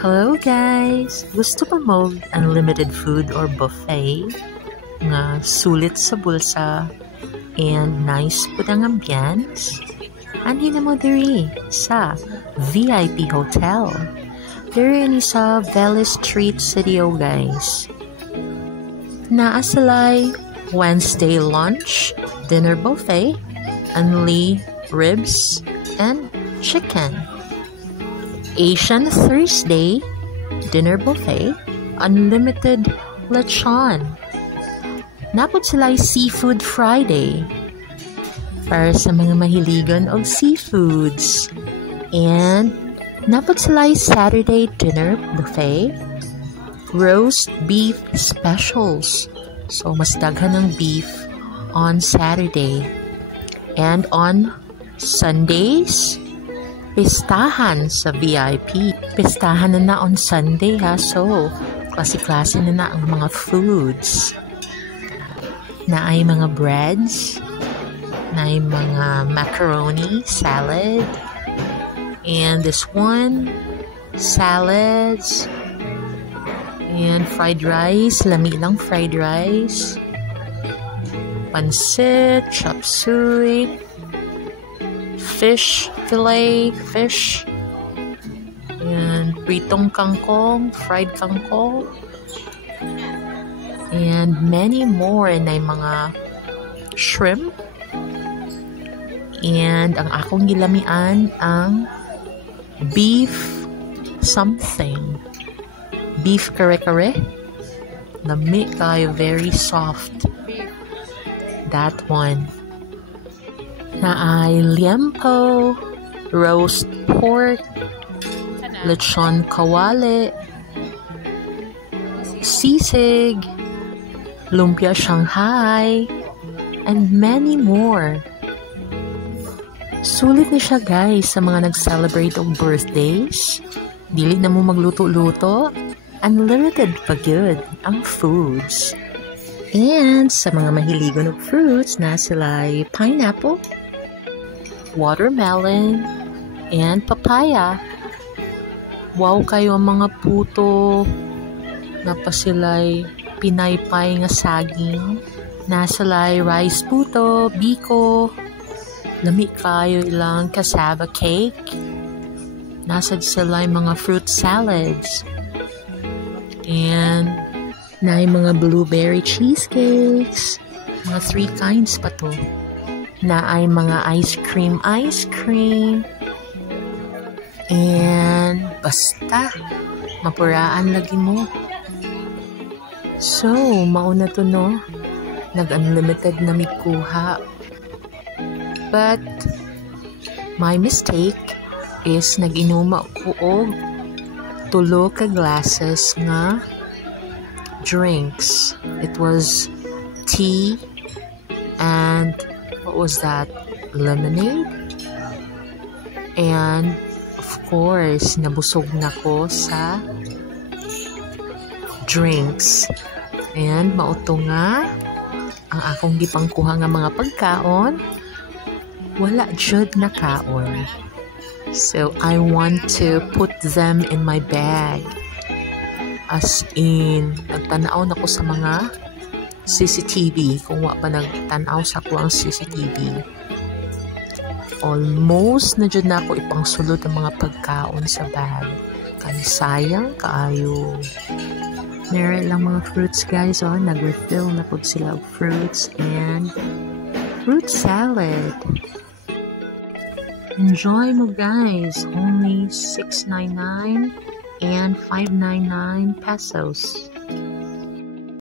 Hello guys! Gusto pa mo unlimited food or buffet nga sulit sa bulsa and nice po ang ambience? Andi na mo diri sa VIP Hotel. Diri ni sa Valley Street City guys. Naasalay Wednesday lunch, dinner buffet, only ribs and chicken. Asian Thursday, dinner buffet, unlimited lechon. Napod sila Seafood Friday para sa mga mahiligan og seafoods. And napod sila Saturday dinner buffet, roast beef specials. So mas daghan ng beef on Saturday. And on Sundays, pistahan sa VIP. Pistahan na on Sunday ha. So, klase-klase na ang mga foods. Na ay mga breads, na ay mga macaroni, salad, and this one, salads, and fried rice, lami lang fried rice, pansit, chop suey, fish fillet, fish, and pritong kangkong, fried kangkong, and many more na mga shrimp. And ang akong gilamian ang beef something. Beef kare-kare. Lami kayo, very soft. That one. Na ay liempo, roast pork, lechon kawali, sisig, lumpia Shanghai, and many more. Sulit ni siya guys sa mga nag-celebrate of birthdays. Dili na mo magluto-luto. Unlimited pa good ang foods. And sa mga mahiligon of fruits na sila ay pineapple, watermelon, and papaya. Wow kayo ang mga puto na pa sila'y pinaypay nga saging. Nasala'y rice puto, biko, lami kayo ilang cassava cake. Nasad sila'y mga fruit salads. And na mga blueberry cheesecakes. Mga 3 kinds pa to. Na ay mga ice cream. And basta, mapuraan lagi mo. So, mauna to no. Nag-unlimited na mikuha. But, my mistake is nag-inuma ko og 3 ka glasses nga drinks. It was tea and what was that? Lemonade. And of course, nabusog na ko sa drinks. And mauto nga ang akong gipangkuha nga mga pagkaon, wala jud na kaon. So I want to put them in my bag. As in, nagtanaw na ko sa mga CCTV. Kung wa pa nagtanaw sa ko ang CCTV. Almost na dyan na ako ipangsulod ang mga pagkaon sa bag. Kaya sayang kaayo. Meron lang mga fruits guys. Nag-refill na po sila of fruits and fruit salad. Enjoy mo guys. Only $6.99 and $5.99 pesos.